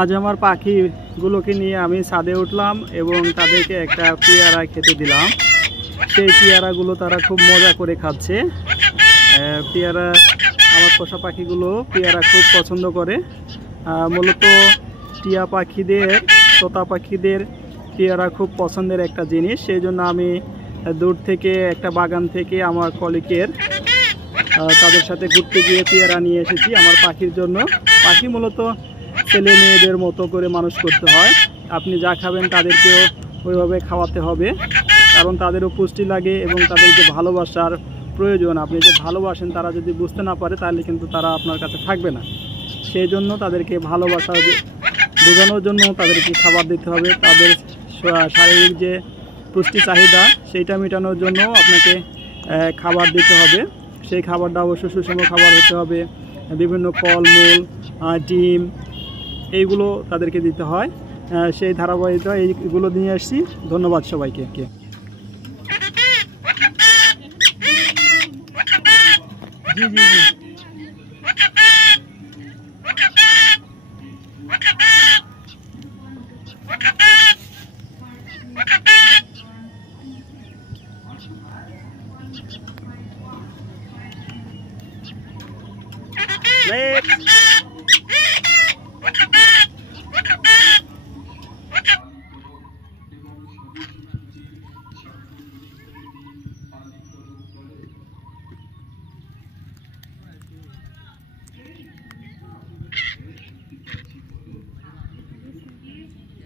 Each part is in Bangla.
আজ আমার পাখিগুলোকে নিয়ে আমি ছাদে উঠলাম এবং তাদেরকে একটা পেয়ারা খেতে দিলাম। সেই পেয়ারাগুলো তারা খুব মজা করে খাচ্ছে। পেয়ারা আমার পোষা পাখিগুলো পেয়ারা খুব পছন্দ করে। মূলত টিয়া পাখিদের, তোতা পাখিদের পেয়ারা খুব পছন্দের একটা জিনিস। সেই জন্য আমি দূর থেকে একটা বাগান থেকে আমার কলিগের তাদের সাথে ঘুরতে গিয়ে পেয়ারা নিয়ে এসেছি আমার পাখির জন্য। পাখি মূলত ছেলে মেয়েদের মতো করে মানুষ করতে হয়। আপনি যা খাবেন তাদেরকেও ওইভাবে খাওয়াতে হবে, কারণ তাদেরও পুষ্টি লাগে এবং তাদের যে ভালোবাসার প্রয়োজন, আপনি যে ভালোবাসেন তারা যদি বুঝতে না পারে তাহলে কিন্তু তারা আপনার কাছে থাকবে না। সেই জন্য তাদেরকে ভালোবাসা বোঝানোর জন্য তাদেরকে খাবার দিতে হবে। তাদের শারীরিক যে পুষ্টি চাহিদা সেইটা মেটানোর জন্য আপনাকে খাবার দিতে হবে। সেই খাবারটা অবশ্যই সুষম খাবার হতে হবে। বিভিন্ন ফলমূল, ডিম, এইগুলো তাদেরকে দিতে হয়। সেই ধারাবাহিকতা এইগুলো নিয়ে আসছি। ধন্যবাদ সবাইকে। জি জি জি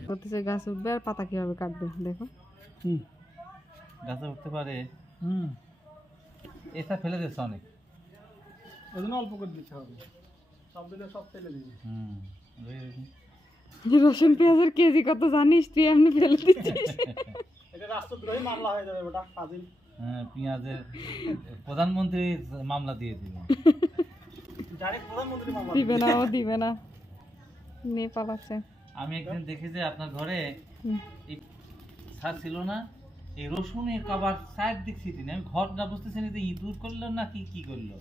করতেছে গাছ উঠবে আর পাতা কিভাবে কাটবে দেখো। গাছে উঠতে পারে। এটা ফেলে দিচ্ছে অনেক, ওই জন্য অল্প করে দিতে হবে। সব দিলে সব ফেলে দিবি। রসুন পেঁয়াজের কেজি কত জানিস তুই? এমনি ফেলে দিচ্ছিস। এটা রাষ্ট্রদ্রোহী মামলা হয়ে যাবে ওটা ফাজিল। হ্যাঁ, পেঁয়াজের প্রধানমন্ত্রী মামলা দিয়ে দিবে। ডাইরেক্ট প্রধানমন্ত্রী মামলা দিবে না, ও দিবে না, নিয়ে পালাচ্ছে। আমি একদিন দেখি যে আপনার ঘরে এই ছাদ ছিল না, এই রসুনের কাবার সাইড দেখছি তিনি। আমি ঘর না বুঝতেছি না যে ইঁদুর করলো না কি করলো।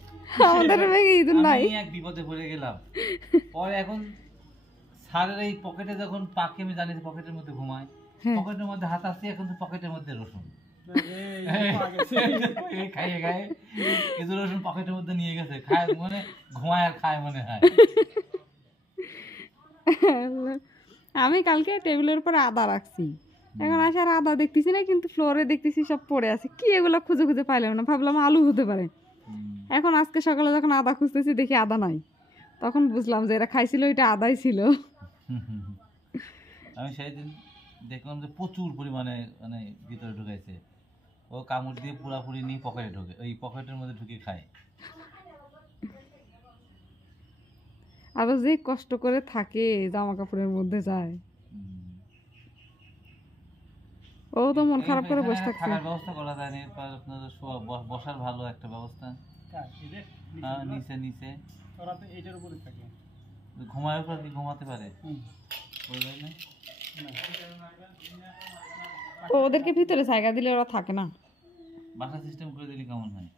আমাদের মেয়ে ইঁদুর নাই। আমি এক বিপদে পড়ে গেলাম। পরে এখন সারের এই পকেটে যখন পাখি, আমি জানি পকেটের মধ্যে ঘুমায়, পকেটের মধ্যে হাত আসছে, এখন তো পকেটের মধ্যে রসুন খাইয়ে খায় কিছু রসুন পকেটের মধ্যে নিয়ে গেছে, খায় মানে ঘুমায় আর খায় মনে হয়। আমি কালকে টেবিলের উপর আদা রাখছি, এখন আসার আদা দেখতেছি না, কিন্তু ফ্লোরে দেখতেছি সব পড়ে আছে। কি এগুলো খুঁজে খুঁজে পাইলাম না, ভাবলাম আলু হতে পারে। এখন আজকে সকালে যখন আদা খুঁজতেছি দেখি আদা নাই, তখন বুঝলাম যে এরা খাইছিল এটা আদাই ছিল। আমি সেদিন দেখলাম যে প্রচুর পরিমাণে মানে ভিতরে ঢুকাইছে। ও কামড় দিয়ে পুরাপুরি নিয়ে পকেটে ঢোকে, ওই পকেটের মধ্যে ঢুকে খায়। আরো যে কষ্ট করে থাকে জামা কাপড়ের মধ্যে যায়, ও তো মন খারাপ করে বসে থাকছে। থাকার ব্যবস্থা করা যায়নি, আপনাদের বসার ভালো একটা ব্যবস্থা নিচে নিচে ওরা তো এইটার উপরে থাকে। ঘুমায় উপর কি ঘুমাতে পারে? ওদেরকে ভিতরে জায়গা দিলে ওরা থাকে না। বাসা সিস্টেম করে দিলে কেমন হয়?